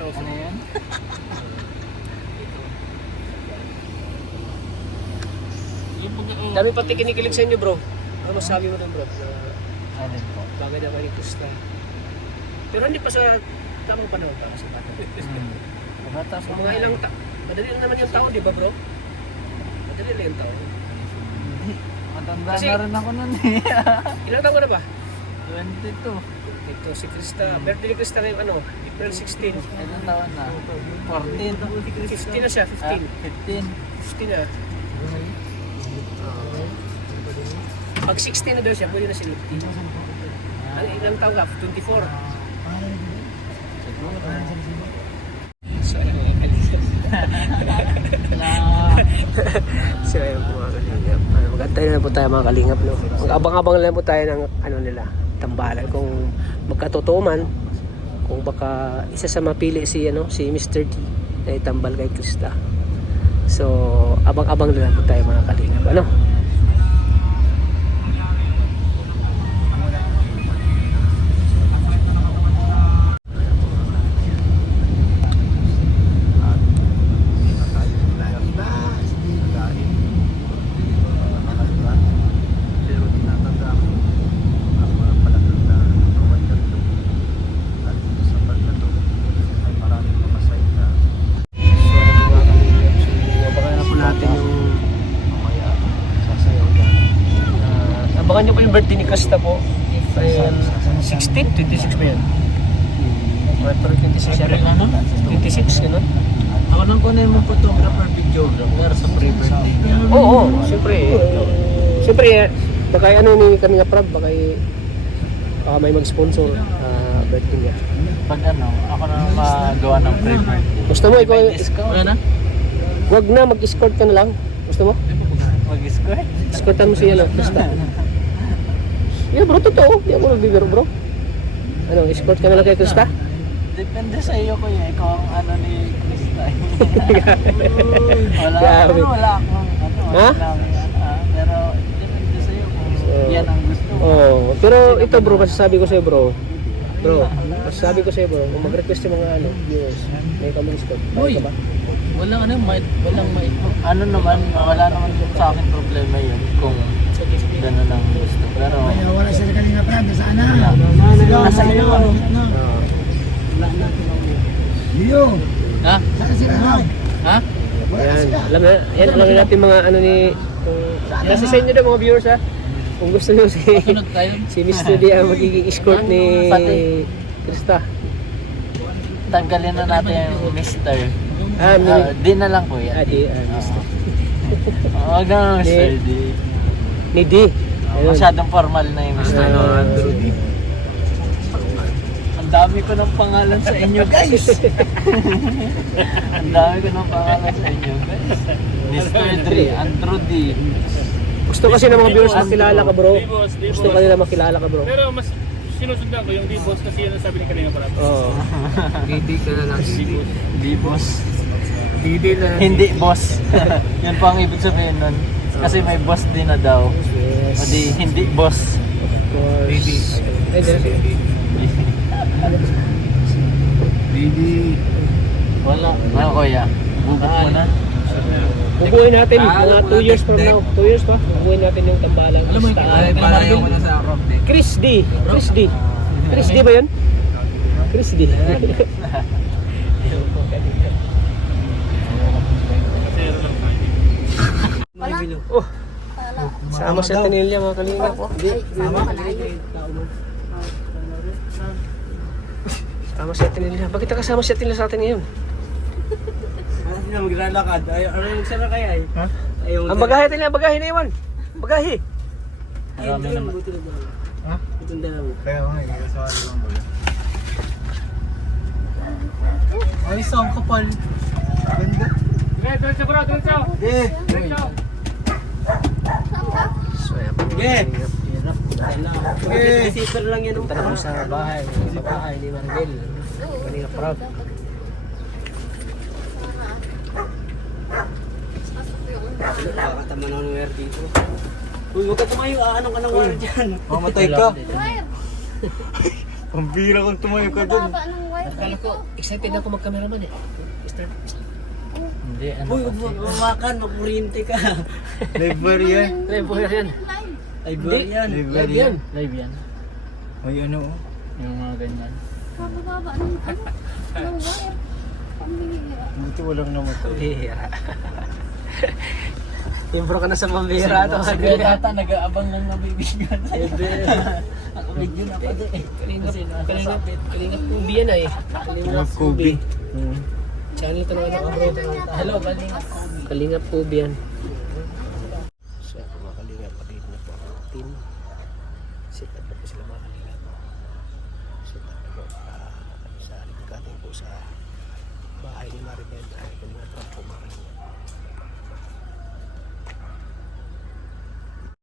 Ano yan? Dami pati kinikilig sa inyo, bro. Ano masabi mo dun, bro? Ano po? Bagay naman yung Krista. Pero hindi pa sa tamang panahon pa kasi bata. Bata So, mga ilang madali lang naman yung taon, di ba, bro? Madali lang yung taon. Matanda Kasi- na rin ako nun eh. Ilang taon ka na ba? 22. Ito si Krista. Birthday ni Krista ngayon, ano? April 16. Ilang taon na? 14. 15 na siya, 15. 15. 15 na. Pag 16 na daw siya, pwede na siya 15. Ano, ilang taon ka? 24. Siguro. So, ayan mga kalingap. So, ayan po mga kalingap. Mag-antay na po tayo mga kalingap, no? Mag-abang-abang lang po tayo ng ano nila, tambalan. Kung magkatotoo man, kung baka isa sa mapili si, ano, si Mr. D na itambal kay Krista. So, abang-abang lang po tayo mga kalingap. Ano? Pero tinatanda ko ang mga palatanda bawat kanto at sa pagkato ay maraming pamasay na Abangan na po natin yung mamaya sasayaw dyan. abangan nyo po yung birthday ni Krista po. April 16, 26 ba yan? April 26 yan. April ano? 26, gano'n? Ako nang kunin mo photographer, videographer sa pre-birthday niya. Oo, siyempre. Siyempre, baka ano ni kami nga prab, baka may mag-sponsor birthday niya. Pag ano, ako na magawa ng pre-birthday. Gusto mo ikaw, May discount? Wala na? wag na, mag-escort ka na lang. Gusto mo? Mag-square? Escortan mo siya, Krista. Yeah bro, totoo. Hindi ako nagbibiro bro. Ano, escort ka na lang kay Krista? Depende sa iyo kuya, ikaw ang ano ni Krista. Wala, Grabe. pero wala akong ano, Ha? pero depende sa iyo kung yan ang gusto mo. Oh, pero ito bro, masasabi ko sa'yo bro. Bro, masasabi ko sa'yo bro, kung mag-request yung mga ano, viewers, may kaming escort. Uy! Ka ba? Walang ano, walang ano naman, wala naman sa akin problema yun kung gano'n ang gusto. Pero Wala sila kanina pa, sana. nasa iyo ano. Ah. Iyo, Ha? saan sila na? Ha? Yan, alam na natin mga ano ni kasi sa inyo daw mga viewers ha. Kung gusto niyo si Sunod tayo. si Mr. D ang magiging escort ni Pati. Krista. Tanggalin na natin yung Mr. Di na lang kuya. Di, Mr. Huwag na Mr. Ni- D. Ni D. Ayun. Masyadong formal na yung Mr. Andrew D. Ang dami ko ng pangalan sa inyo guys. Ang dami ko ng pangalan sa inyo guys. Mr. D, Andrew D. Gusto kasi ng mga viewers makilala ka bro. Gusto ka nila makilala ka bro. Pero mas sinusundan ko yung D-Boss kasi yun ang sabi ni kanina para. Oo. DD ka na lang. D boss. DD na. Hindi boss. Yan po ang ibig sabihin nun. Kasi may boss din na daw. Yes. O di hindi boss. Of course. DD. Ay, Didi. Wala. Ano kuya? Bubuk mo na. bubuhin natin mga 2 years from now. 2 years pa. Bubuhin natin yung tambalang Krista. Palayo mo na sa rock day. Chris D. Chris D. Chris D ba yun? Chris D. Oh. Sama si Atenilya mga kalinga po. Sama si Atenilya. Bakit kasama si Atenilya sa atin ngayon? Hindi na maglalakad. Ano yung sana kaya eh? Ha? Ang bagahe Atenilya, bagahe na iwan. Bagahe. Marami naman. Ha? Itong dalawa. Kaya nga, ikasawali lang mo. Ay, saan kapal? Ganda. Diretso bro, diretso! Diretso! So ayan po mga kalinga. Sister lang yan. Punta na po sa bahay. Sa bahay ni Marvel. Kalinga Prab. Nakakatama na ng wire dito. Uy, huwag ka tumayo. Aanong ka ng wire dyan. Mamatay ka. Pambira kung tumayo ka dun. Baba ng wifi Akala ko, ko. excited ako mag-cameraman eh. Start. Hindi, ano Uy, huwag mo umakan, magkuryente ka. Live bar yan. Live po yan. Ay, Hindi. yan. Live bar Live yan. yan. Live yan. May ano oh. Yung mga ganyan. Bababa ng ng wire. Pambihira. Buti walang namatay. Bihira. Timbro ka na sa mambihira to. Sige, tata, nag-aabang ng mabibigyan. Ebe. Nakabigyo na pa doon eh. Kalingap Kubi yan eh. Kalingap Kubi. Channel ito naman ako bro. Hello, Kalingap. Kalingap Kubi yan. So mga kalingap, pag-ibig na po ang team. Sit up na po sila mga kalingap. Sit up na po. Sa likod po sa bahay ni Maribel. Kalingap po mga kalingap.